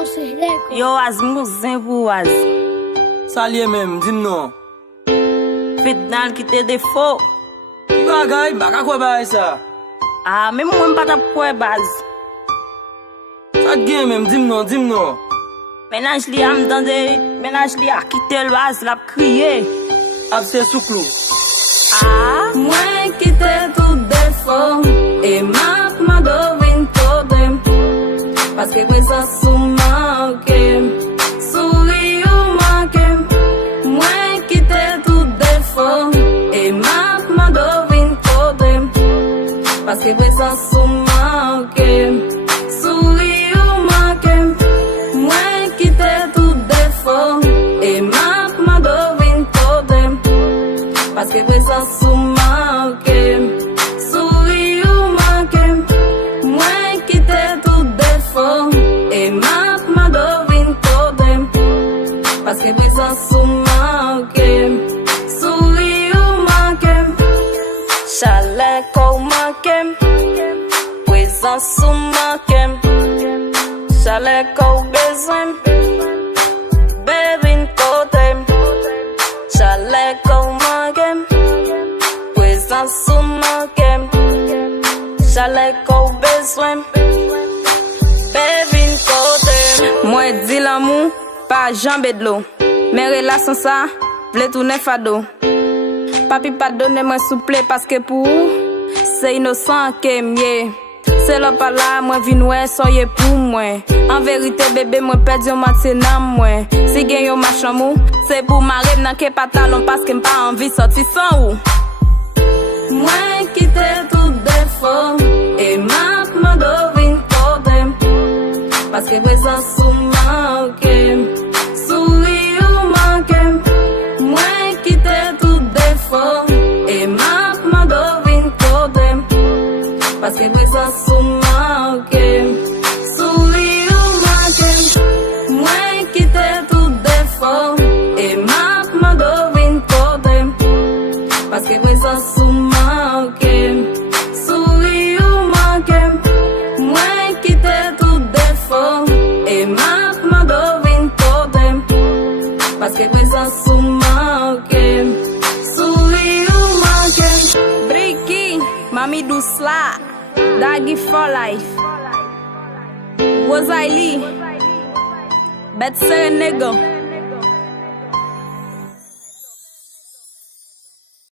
Francis Records. Yo, az mouzen pou az. Salye men, dim nou. Fit nan ki te defo. Ki bagay, baka kwa bay sa? Ah, men mwen pata pwe baz. Sa gen men, dim nou. Menaj li am dande, menaj li a kite l baz, la kriye. Ap se souklou. Ah, Mwen kite tout defo, e map ma dovin todem. Paske wesa sou mankem, souri ou mankem. Mwen kite tout defo, e map ma dovin todem. Paske wesa sou mankem, souri ou mankem. Mwen kite tout defo, e map ma dovin todem. Paske wesa sou mankem, souri ou mankem. Mwen kite tout defo, e map ma dovin todem. Paske wesa sou mankem, souri ou mankem. chale kou mankem, prezan sou mankem. Chale kou bezwen, bevin kotem. Chale kou mankem, prezan sou mankem. Chale kou bezwen, bevin kotem. Mwen di l'amou, pa janbe d'lo. Men relasyon sa, vle toune fado. Papi pa donne mwen souple paske pou ou, se inosan ke mye. Se lò pa la mwen vin wè soye pou mwen. En verite bebe mwen ped yon matse nan mwen. Si gen yon machan mou, se pou mare nan ke patalon paske mpa anvi sorti san ou. Mwen kite tout defo, e map ma dovin todem. Paske wesa sou mankem, souri ou mankem. Mwen kite tout defo, e map ma dovin todem. Paske wesa sou mankem, souri ou mankem. Mwen kite tout defo, e map ma dovin todem. Paske wesa sou mankem, souri ou mankem. Mwen kite tout defo, e map ma dovin todem. Paske wesa sou mankem, souri ou mankem. Briki, mami Dusla, Dagi for life. Wozaili, Bet Sere Nigga.